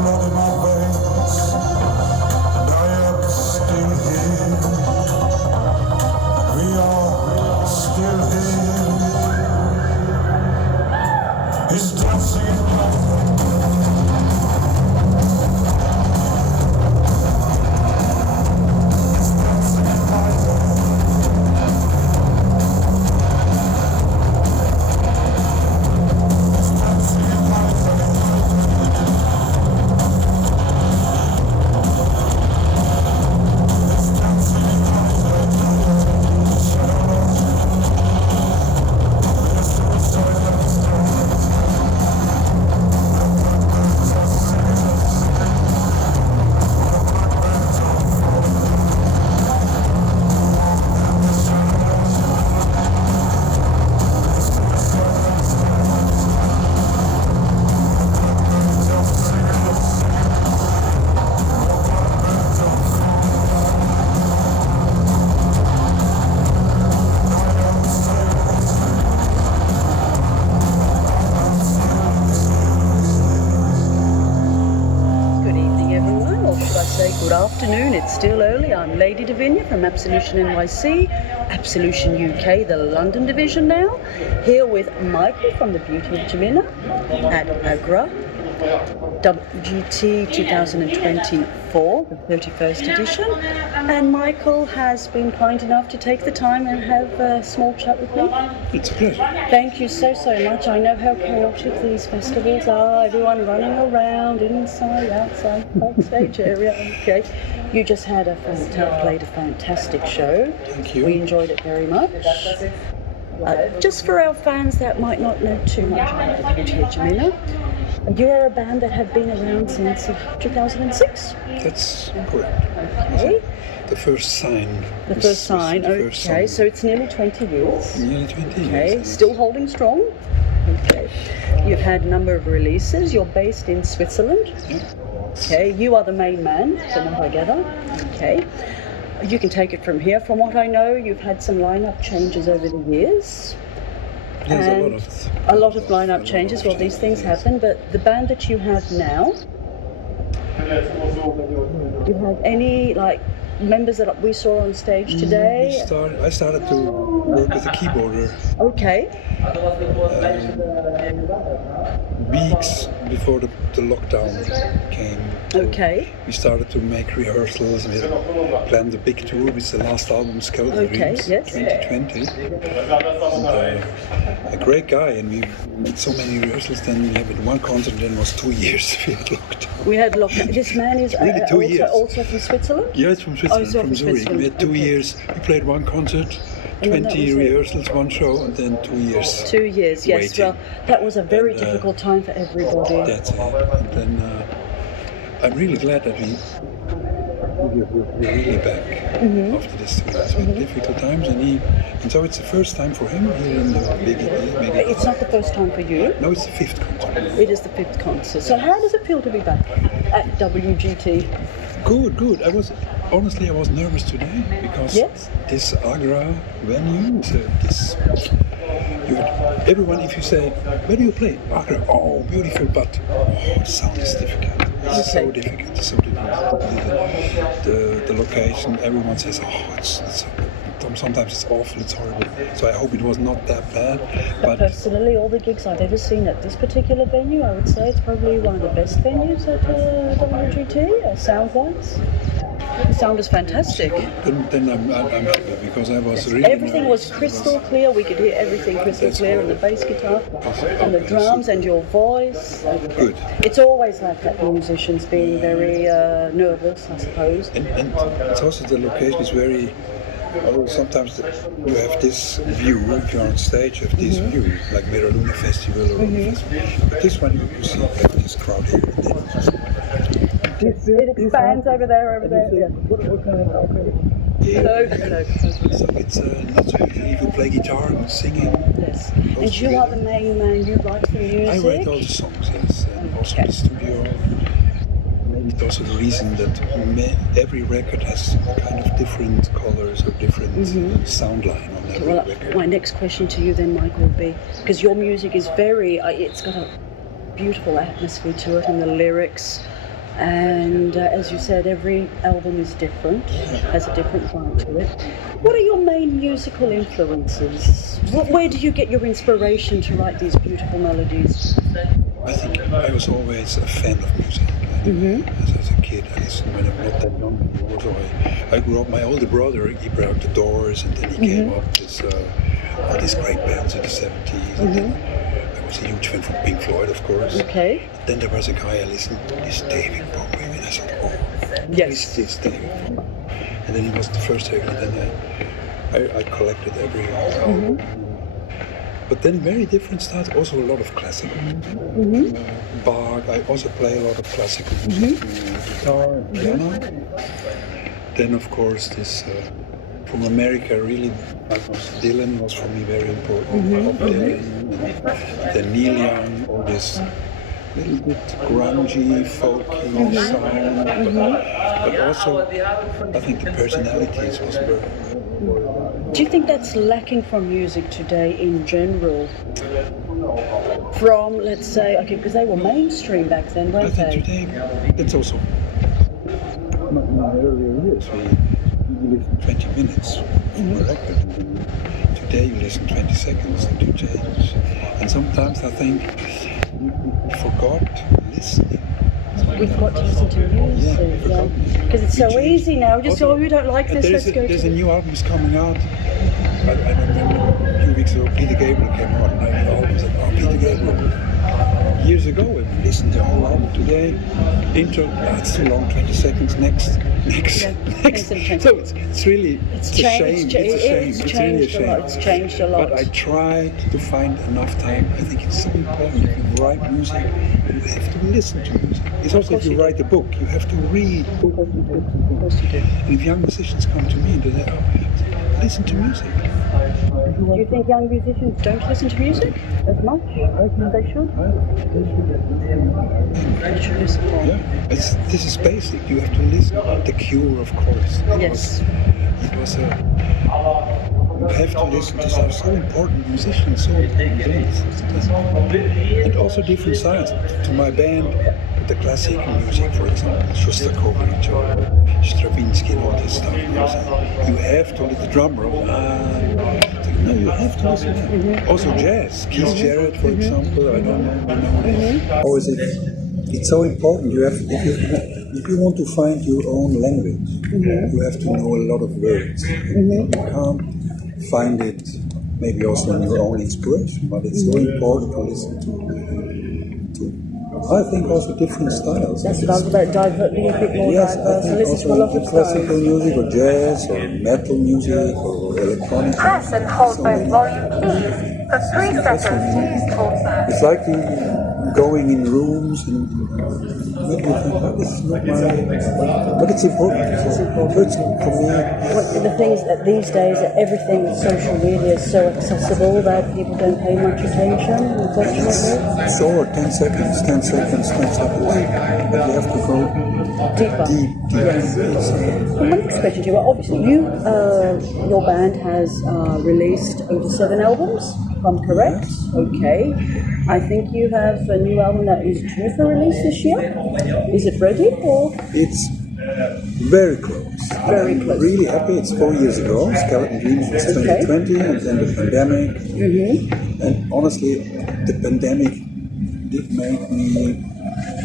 blood in my veins, and I am still here. We are still here. He's dancing in my Good afternoon, it's still early. I'm Lady Davinia from Absolution NYC, Absolution UK, the London division now, here with Michael from the Beauty of Gemina at Agra, WGT 2024, the 31st edition, and Michael has been kind enough to take the time and have a small chat with me. It's a pleasure. Thank you so much. I know how chaotic these festivals are, everyone running around, inside, outside, backstage area. Okay, you just had played a fantastic show. Thank you. We enjoyed it very much. Just for our fans that might not know too much about the Beauty of Gemina, you are a band that have been around since 2006? That's correct. Okay. The first sign. The first sign, okay, so it's nearly 20 years. Nearly 20 years. Okay, still holding strong. Okay. You've had a number of releases. You're based in Switzerland. Yeah. Okay, you are the main man, from what I gather. Okay. You can take it from here. From what I know, you've had some lineup changes over the years. There's a lot of lineup changes. Well, these things happen, but the band that you have now, do you have any members that we saw on stage today? I started to work with a keyboarder. Okay. Weeks before the lockdown came. Okay. We started to make rehearsals. We planned a big tour with the last album, Skeleton Dreams, yes. 2020. And, a great guy, and we did so many rehearsals. Then we had one concert, then it was 2 years we had lockdown. We had lockdown. This man is really also from Switzerland? Yeah, it's from Switzerland, from Zurich. We had 2 years. We played one concert, 20 rehearsals, one show, and then 2 years. 2 years, yes. Waiting. Well, that was a very difficult time for everybody. That's it. And then I'm really glad that we're really back after this tour. It's been difficult times, and so it's the first time for him here in the big. It's not the first time for you. No, it's the 5th concert. It is the 5th concert. So how does it feel to be back at WGT? Good. I was nervous today because this Agra venue is everyone. If you say, where do you play? Agra. Oh, beautiful, but the sound is difficult. It's so difficult. The location. Everyone says, it's sometimes it's awful. It's horrible. So I hope it was not that bad. But personally, all the gigs I've ever seen at this particular venue, I would say it's probably one of the best venues at WGT, sound-wise. The sound is fantastic. Then I'm happy because I was really everything was crystal clear. We could hear everything crystal clear, and the bass guitar, and the drums, and your voice. Good. It's always like that. Musicians being very nervous, I suppose. And it's also the location is very. Sometimes you have this view, if you're on stage, you have this view, like Mira Luna Festival or festival. But this one, you see this crowd here. It expands over there. Yeah. Hello. So it's not so easy. You play guitar and singing. Yes. And you are the main man, you write the music? I write all the songs, yes. And also the studio. Maybe it's also the reason that every record has kind of different colors or different sound line on every record. My next question to you then, Michael, would be, because your music is very, it's got a beautiful atmosphere to it, and the lyrics And as you said, every album is different, has a different vibe to it. What are your main musical influences? Where do you get your inspiration to write these beautiful melodies? I think I was always a fan of music. As a kid, I listened when I'm not that young anymore. So I grew up. My older brother, he brought the Doors, and then he came up with all these great bands in the 70s. And then I was a huge fan from Pink Floyd, of course. Okay. Then there was a guy I listened to, this David Bowie, and I thought, oh, Yes. this David Bowie. And then he was the first record, and then I collected every album. But then very different styles, also a lot of classical music. Bach, I also play a lot of classical music, guitar and piano. Then of course this, from America really, Dylan was for me very important. Bob Dylan, and then Neil Young, all this little bit grungy, folky sound. But also, I think the personalities was very. Do you think that's lacking from music today in general? From, let's say, okay, because they were mainstream back then, weren't I they? think today, it's also, in my earlier years, we listen 20 minutes from a record, and then today you listen 20 seconds to change. And sometimes I think we forgot listening. We've got to listen to music, yeah. Because it's so easy now. Just, oh, we don't like this, let's go There's to a new album coming out. I remember a few weeks ago, Peter Gabriel came out, and I albums and Peter Gabriel. Years ago, we listened to the whole album today. Intro, it's too long, 20 seconds, next. So it's really, it's a shame. It's really a shame. It's changed a lot. But I tried to find enough time. I think it's so important. If you write music, you have to listen to music. It's also if you write a book, you have to read books. Of course you do. And if young musicians come to me, they say, oh, listen to music. Do you think young musicians don't listen to music as much as they should? They should listen more. Yeah, this is basic. You have to listen. The Cure, of course. Yes. It was a. You have to listen. These are so important musicians, so important bands. And also different styles. To my band, the classic music, for example, Shostakovich or Stravinsky and all this stuff. You have to let the drummer. No, you have to listen to it. Also jazz. Keith Jarrett, for example. I don't know. Always it's so important. You have if you want to find your own language, you have to know a lot of words. You can't find it maybe also in your own inspiration, but it's so important to listen to. I think also different styles. That's what I was about, being a bit more yes, diverse. I think Listen to a lot also of classical styles. music or jazz or metal music or electronic. Press and hold both volume keys for 3 seconds. Use pulse. It's like you going in rooms and maybe you think, oh, this is not my... But it's important. It's important for me. The things that these days, everything with social media is so accessible that people don't pay much attention, unfortunately. Short, 10 seconds. But you have to go Deeper. deep. Yes. Well, my next question to you, obviously your band has released over 7 albums, if I'm correct. Okay. I think you have a new album that is due for release this year. Is it ready or? It's very close. Very I'm close. really happy. It's 4 years ago. Skeleton Dreams was 2020 and then the pandemic. And honestly, the pandemic did make me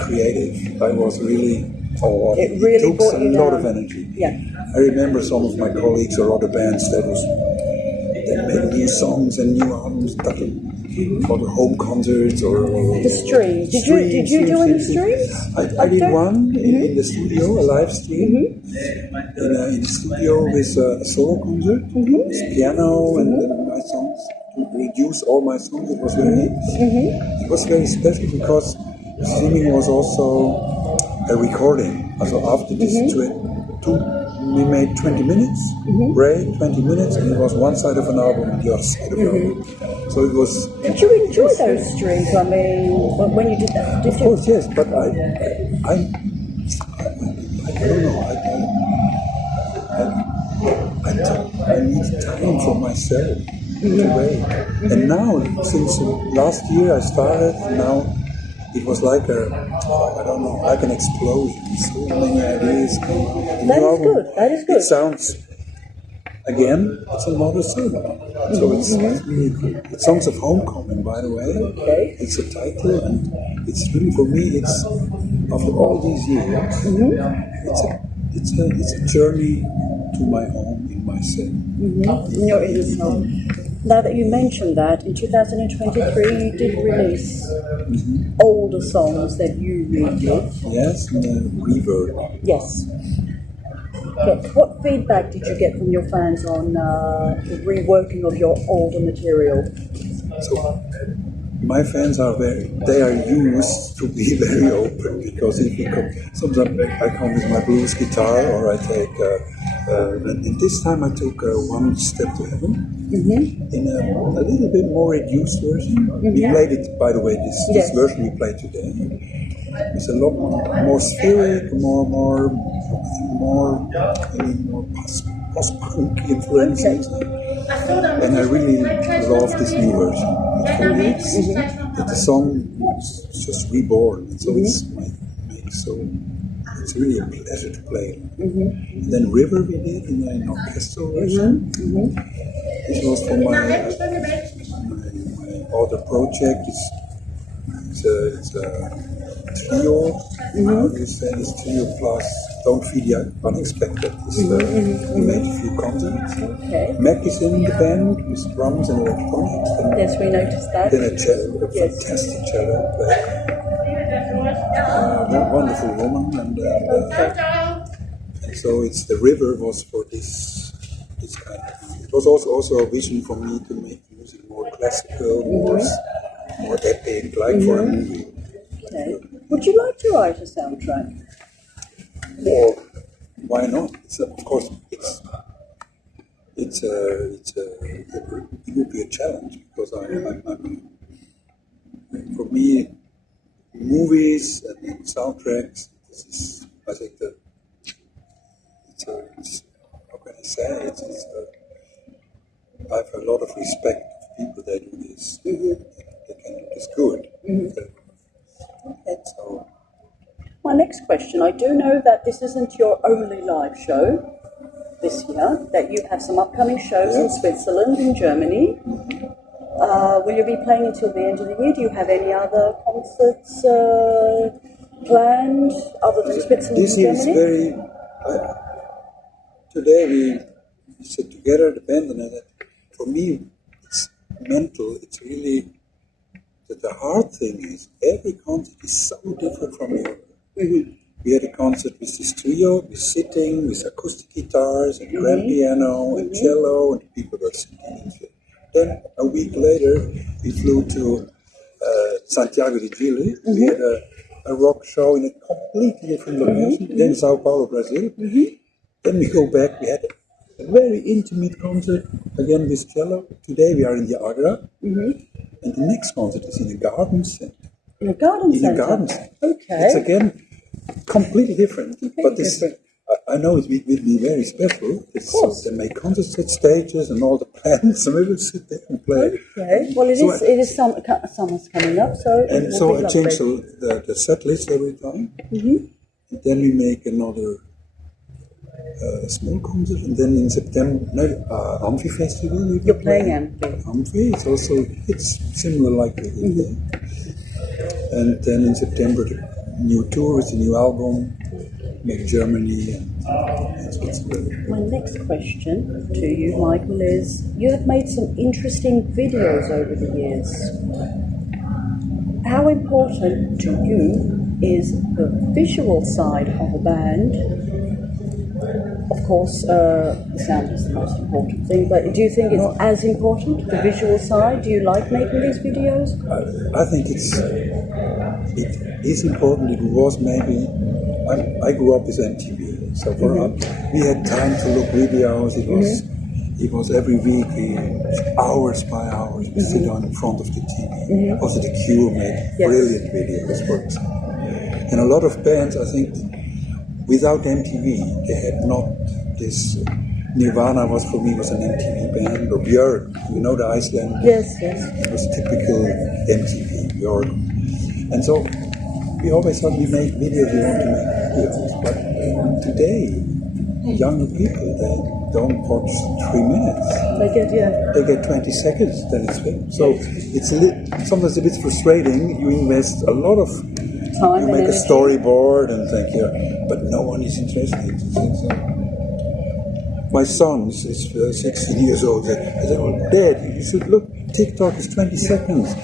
creative. I was really... It really took brought a you lot down. of energy. Yeah. I remember some of my colleagues or other bands they made new songs and new albums for the home concerts or The streams. Did you do any streams? I did one in the studio, a live stream in the studio with a solo concert, with piano and my songs. To reduce all my songs, it was very special because singing was also a recording. So after this we made 20 minutes, break, 20 minutes, and it was one side of an album and the other side of an album. So it was... Did you enjoy those streams? I mean, when you did that? Of course, yes, but I don't know. I need time for myself to wait. And now, since last year I started, now it was like I don't know, like an explosion. So many ideas come out. That is good. That is good. It sounds, again, it's another solo. So it's really cool. It's Songs of Homecoming, by the way. Okay. It's a title, and it's really, for me, it's, after all these years, it's a journey to my home in myself. In your inner self. Now that you mentioned that, in 2023 you did release older songs that you redid. Yes, and reverb. Yes. Okay. What feedback did you get from your fans on the reworking of your older material? So my fans are they are used to be very open, because if you come, sometimes I come with my blues guitar, or I take, and this time I took One Step to Heaven in a little bit more reduced version. We played it, by the way, this version we played today. It's a lot more spheric, more post-punk influences. And I really love this new version. For me, the song is just reborn, and so it's really a pleasure to play. And then River we did in an orchestral version. This was for my other project. It's a trio. How do you say this? Trio plus Don't Feed the Unexpected. We made a few concerts. Okay. Mac is in the band with drums and electronics. And Yes, we noticed that. then a cello, a fantastic cello player. Wonderful woman, and so it's the River was for this kind of. It was also a vision for me to make music more classical, more epic, like for a movie. Okay. Would you like to write a soundtrack? Or why not? Of course, it would be a challenge, because for me, movies and soundtracks. This is, I think, how can I say? I have a lot of respect for people that do this. They can do this good. Okay. So, my next question, I do know that this isn't your only live show this year, that you have some upcoming shows in Switzerland and Germany. Will you be playing until the end of the year? Do you have any other concerts planned other than Switzerland and Germany? This is very... today we sit together, the band, and that. For me, it's mental. It's really... the hard thing is, every concert is so different from the other. We had a concert with this trio, with sitting, with acoustic guitars and grand piano and cello, and people were sitting. Then a week later, we flew to Santiago de Chile. We had a rock show in a completely different location. Then Sao Paulo, Brazil. Then we go back. We had a very intimate concert again with cello. Today we are in the Agra, and the next concert is in a garden center. In a garden center? In a garden center. Okay. It's again completely different. But this, I know it will be very special. Of course. They make concerts at stages and all the plans, and we will sit there and play. Okay. Well, it is summer's coming up, so. And so I change the set list every time. And then we make another small concert, and then in September, Amphi Festival. You're playing Amphi. Amphi. It's similar like we did there. And then in September, the new tour with the new album, make Germany and Switzerland. My next question to you, Michael, is you have made some interesting videos over the years. How important to you is the visual side of a band? Of course, the sound is the most important thing, but do you think it's as important, the visual side? Do you like making these videos? I think it is important. It was maybe... I grew up with MTV, so for us, we had time to look videos. It was every week, hours by hours, we sit down in front of the TV. Also, The Cure made brilliant videos for us. And a lot of bands, I think, without MTV, they had not this. Nirvana was for me an MTV band, or Björk, you know, the Iceland. Yes. It was typical MTV, Björk. And so we always thought we make videos, we want to make videos, but today, younger people, they don't watch 3 minutes. They get 20 seconds, then it's finished. So it's sometimes a bit frustrating. You invest a lot of time, you and make a energy. storyboard and think, but no one is interested. My son is 16 years old. I said, "Oh, Dad, you should look. TikTok is 20 seconds.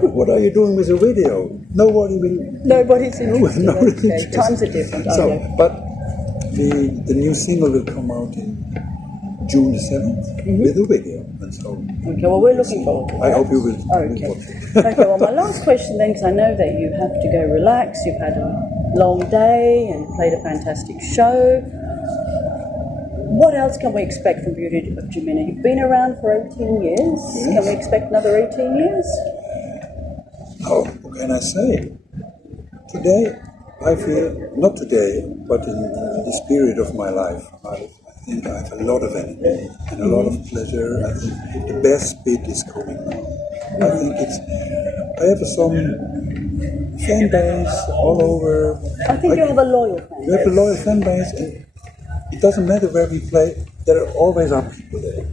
What are you doing with a video? Nobody's interested. Nobody's interested. Times are different. So, but the new single will come out in June the 7th with a video. And so, Okay, well, we're looking forward to that. I hope you will. Okay. Okay, well, my last question then, because I know that you have to go relax, you've had a long day and played a fantastic show. What else can we expect from Beauty of Gemina? You've been around for 18 years. Yes. Can we expect another 18 years? Oh, what can I say? Today, I feel, not today, but in this period of my life, I think I have a lot of energy and a lot of pleasure. I think the best bit is coming now. I think I have some fan base all over. I think you have a loyal fan. We have a loyal fan base, and it doesn't matter where we play, there always are people there.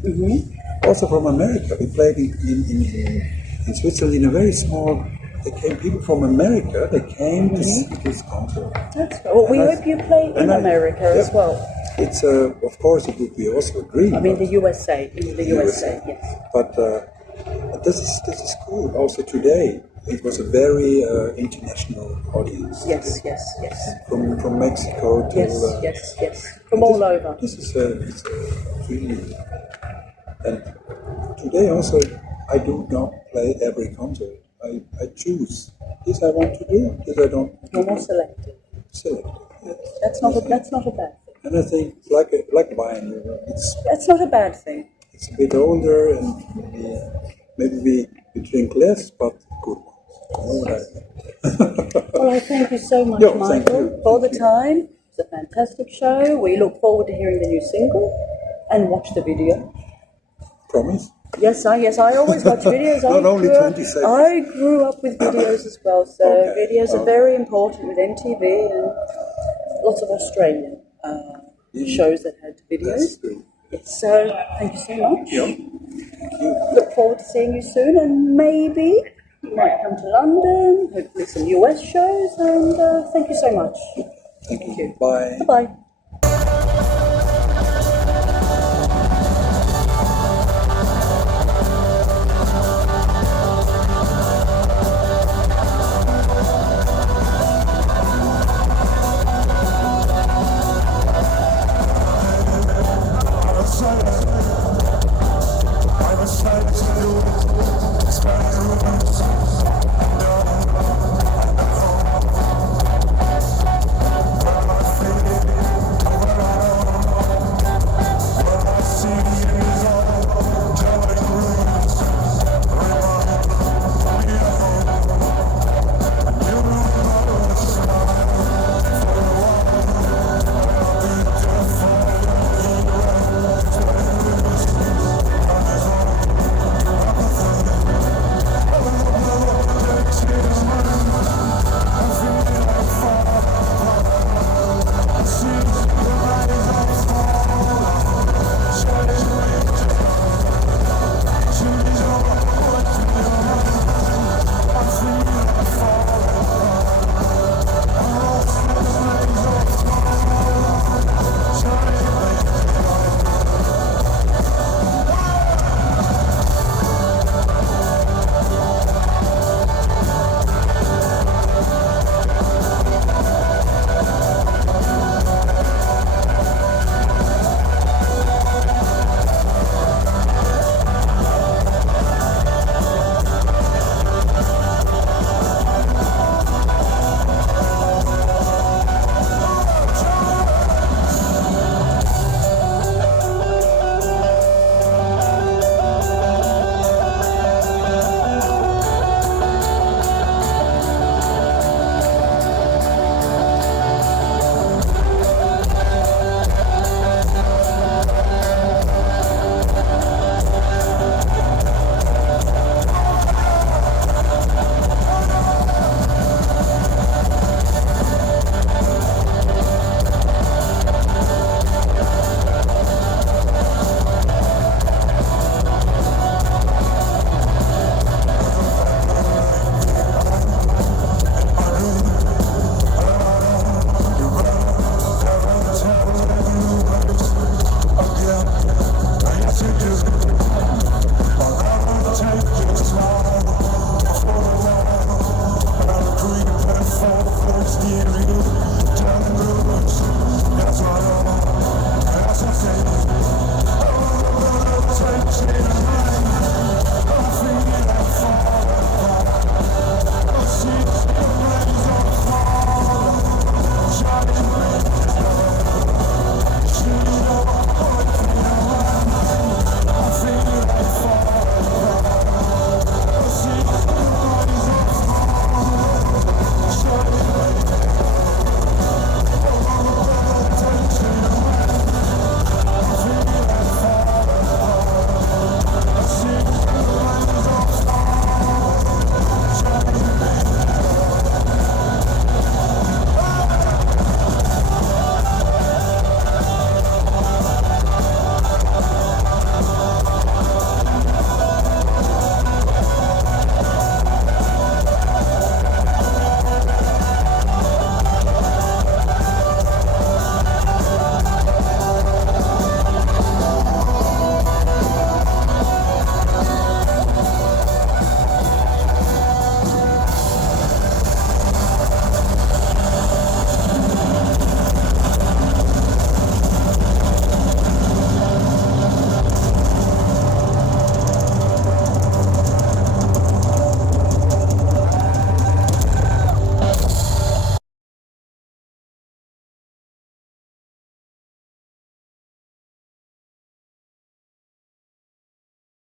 Also from America. We played in Switzerland in a very small. There came people from America. They came to see this concert. That's good. Well, we hope you play in America as well. It's of course it would be also a dream. I mean the USA, in the USA, yes. But this is cool. Also today, it was a very international audience. Yes. From Mexico to Yes. From all over. This is it's really, and today also I do not play every concert. I choose. This I want to do. This I don't. You're more selective. Selective. Yes. That's not a bad thing. And I think like wine, That's not a bad thing. it's a bit older and maybe we drink less, but good ones. You know what I mean? Well, I thank you so much, Thank Michael, you. for the time. It's a fantastic show. We look forward to hearing the new single and watch the video. Promise? Yes, I always watch videos. Not only 20 seconds. I grew up with videos as well, so videos are very important with MTV and lots of Australian shows that had videos. That's true. So, thank you so much. Yeah. Thank you. Look forward to seeing you soon, and maybe you might come to London, hopefully some US shows, and thank you so much. Thank you. Bye. Bye-bye.